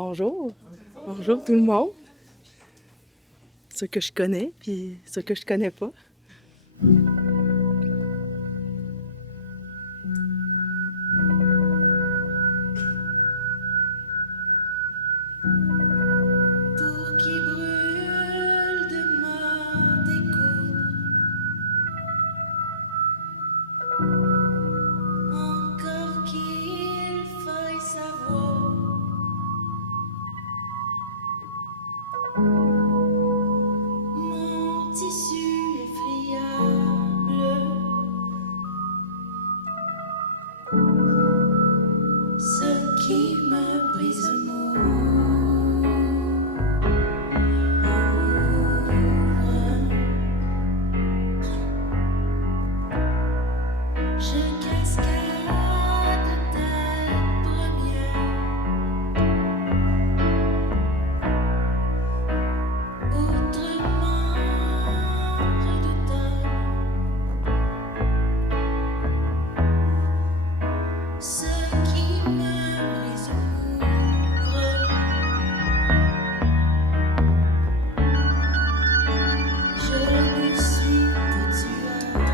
Bonjour. Bonjour tout le monde. Ceux que je connais, puis ceux que je connais pas. Pour qui brûle de me découdre, encore qu'il faille savoir mon tissu effrayable, ce qui me brise je cascade tête première, autrement redoutable, ce qui me brise je ne suis pas tuable.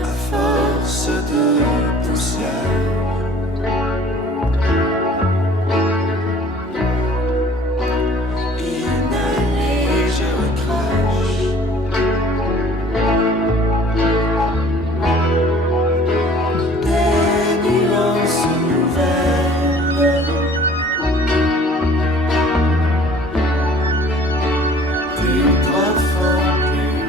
À force de poussière, inhalé, je recrache des nuances nouvelles, plus profond, plus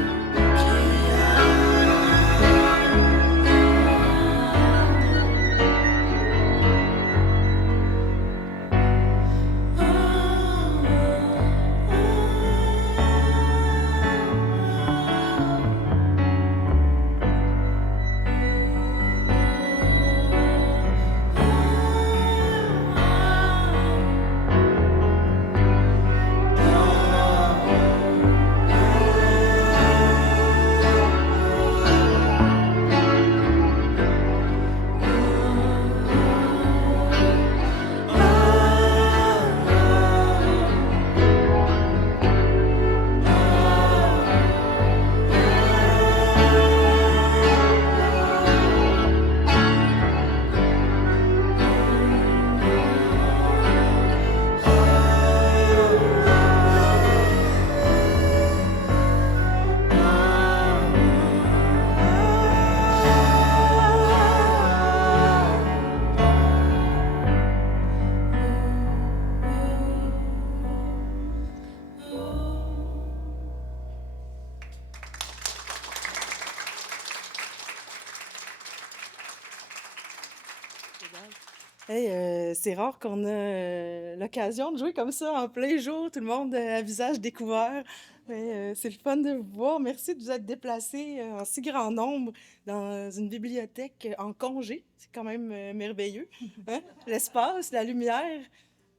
Hey, c'est rare qu'on a l'occasion de jouer comme ça en plein jour, tout le monde à visage découvert. C'est le fun de vous voir. Merci de vous être déplacés en si grand nombre dans une bibliothèque en congé. C'est quand même merveilleux. Hein? L'espace, la lumière,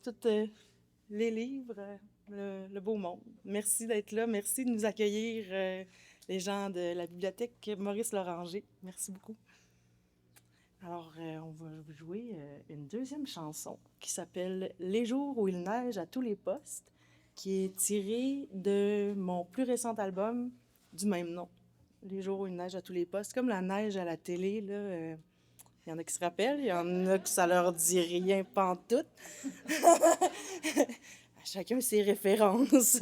tous les livres, le beau monde. Merci d'être là. Merci de nous accueillir, les gens de la bibliothèque Maurice Loranger. Merci beaucoup. Alors, on va jouer une deuxième chanson qui s'appelle Les jours où il neige à tous les postes, qui est tirée de mon plus récent album du même nom. Les jours où il neige à tous les postes, comme la neige à la télé, là. Il y en a qui se rappellent, il y en a que ça leur dit rien pantoute. Chacun ses références.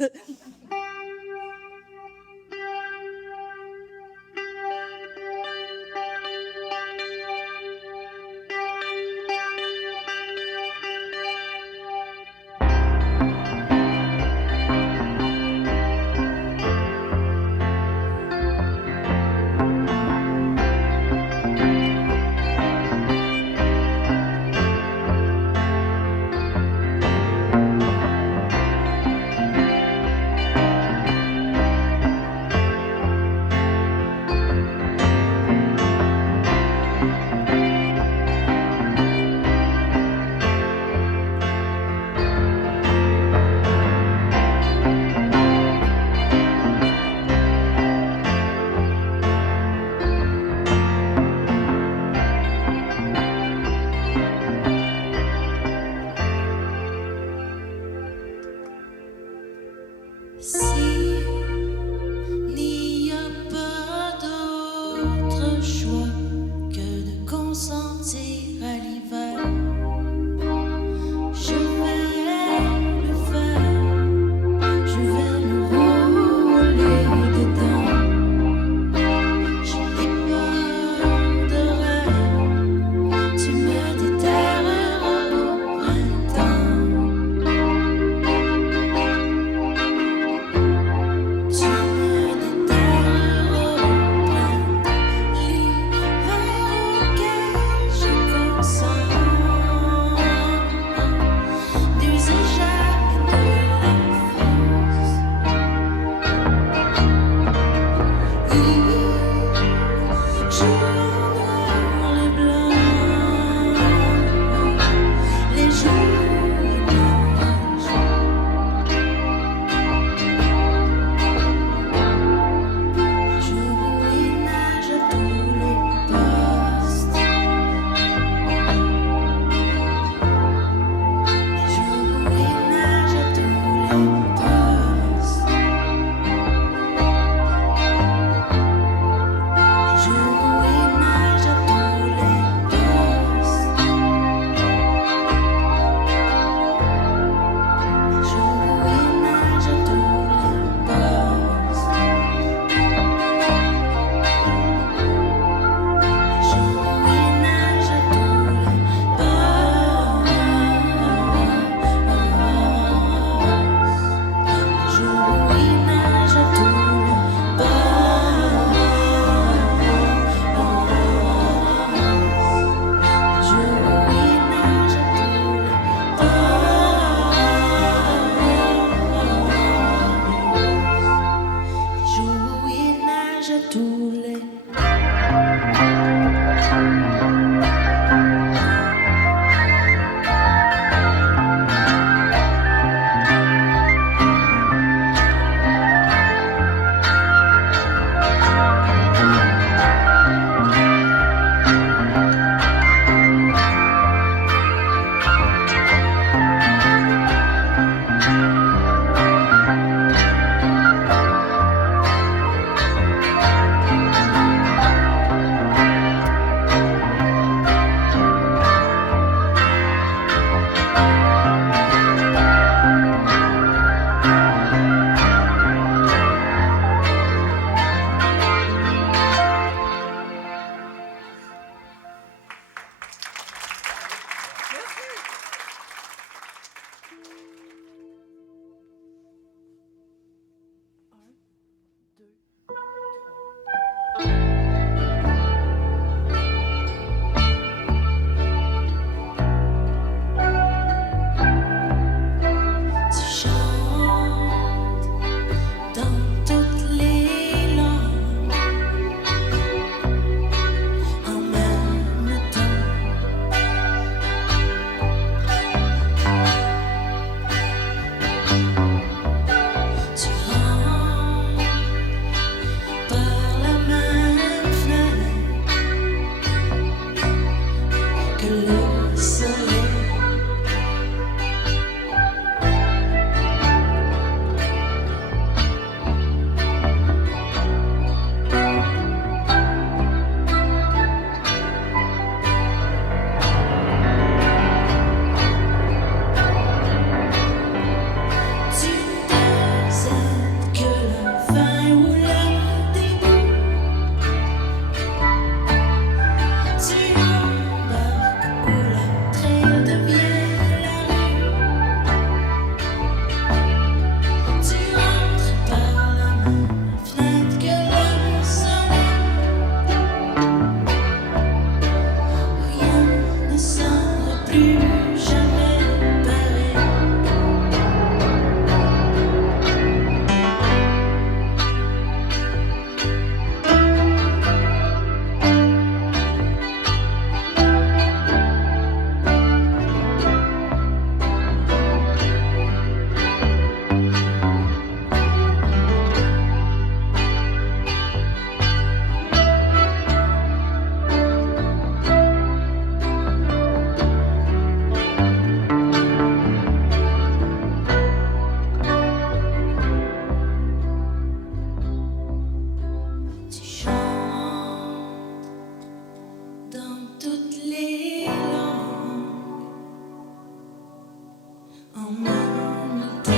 en même temps.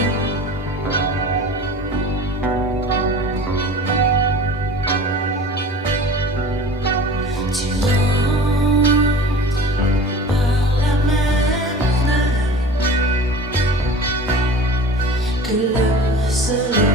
Tu rentres par la même fenêtre que le soleil.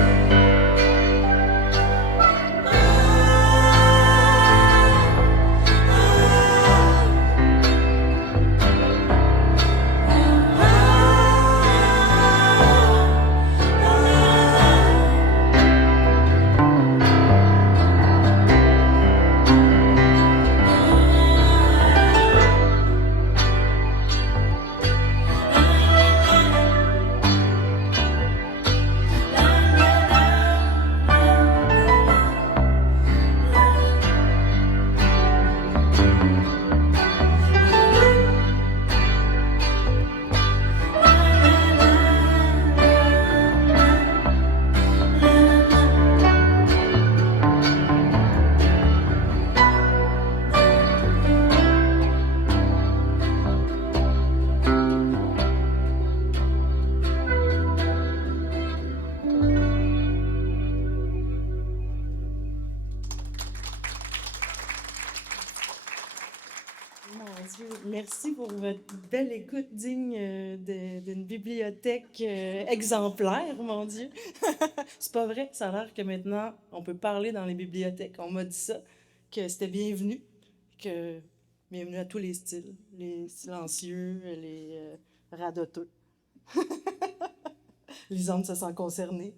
Mon Dieu, merci pour votre belle écoute digne d'une bibliothèque exemplaire, mon Dieu. C'est pas vrai, ça a l'air que maintenant, on peut parler dans les bibliothèques. On m'a dit ça, que c'était bienvenu, que bienvenue à tous les styles, les silencieux, les radoteux. Lisande se sent concernée.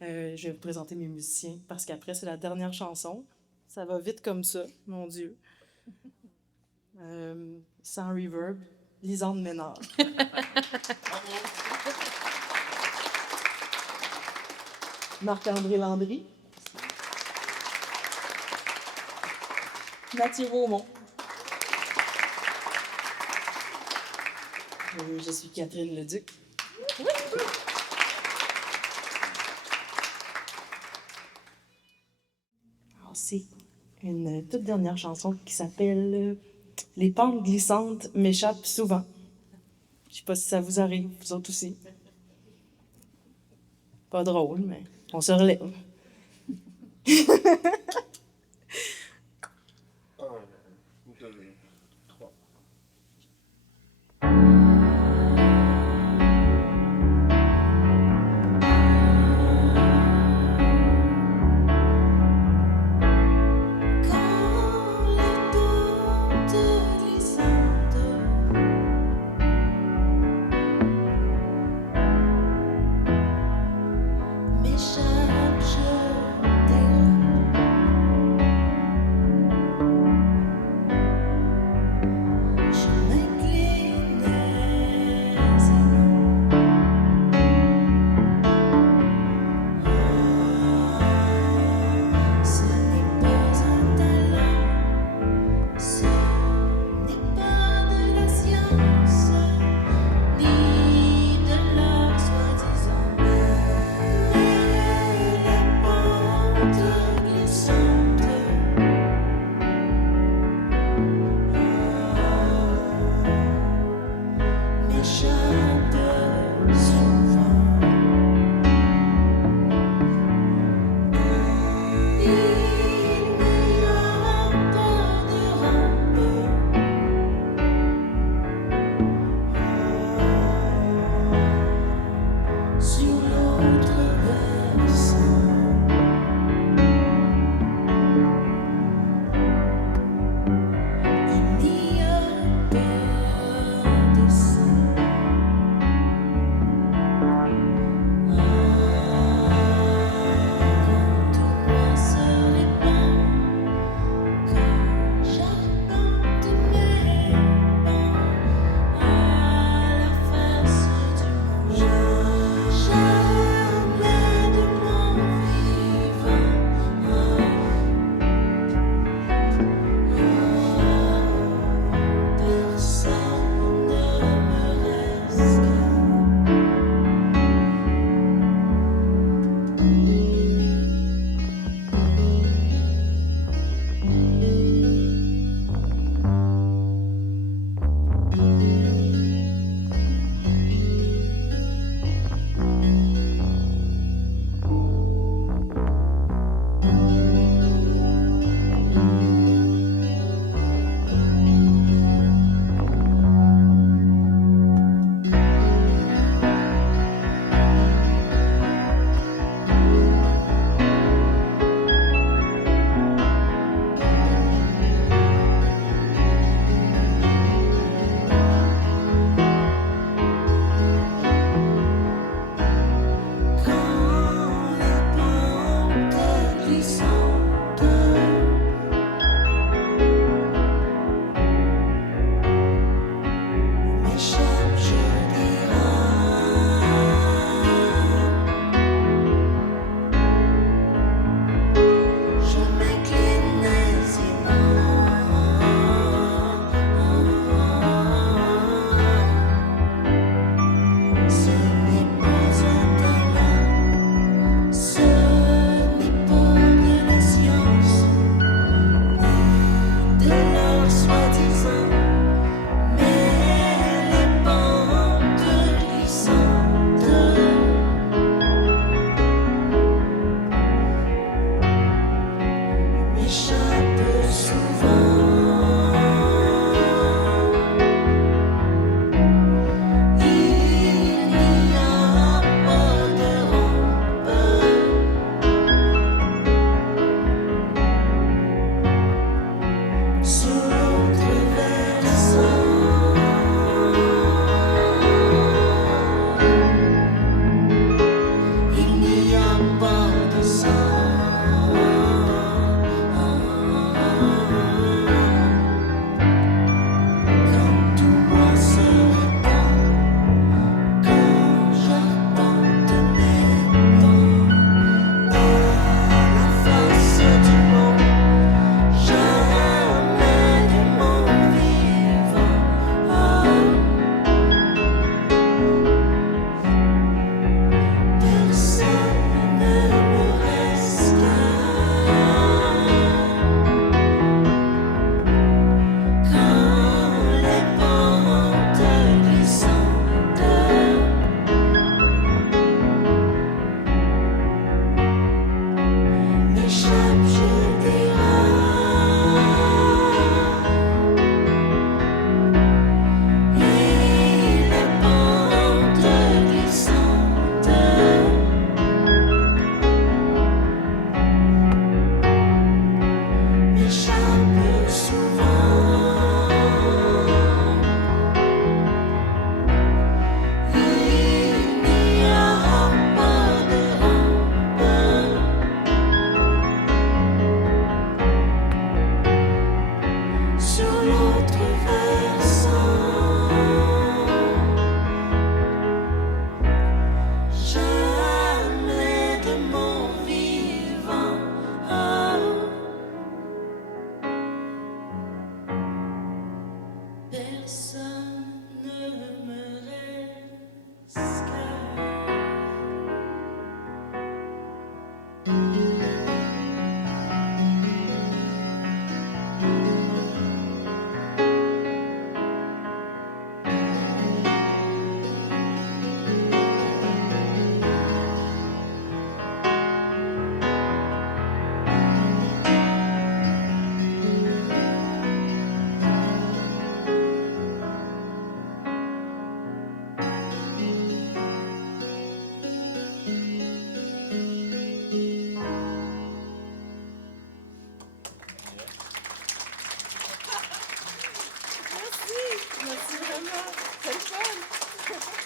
Je vais vous présenter mes musiciens, parce qu'après, c'est la dernière chanson. Ça va vite comme ça, mon Dieu. Sans reverb, Lisande Ménard. Marc-André Landry. Mathieu Beaumont. Je suis Catherine Leduc. Alors, c'est une toute dernière chanson qui s'appelle Les pentes glissantes m'échappent souvent. Je sais pas si ça vous arrive, vous autres aussi. Pas drôle, mais on se relève. Un, deux, trois. Quand les pentes glissantes m'échappent, je dérobe. Je m'incline aisément. Ce n'est pas un talent, ce n'est pas de la science, ni de l'art soi-disant, mais les pentes glissantes m'échappent souvent. Il n'y a pas de rampe sur l'autre versant. Il n'y a pas de sein le fun!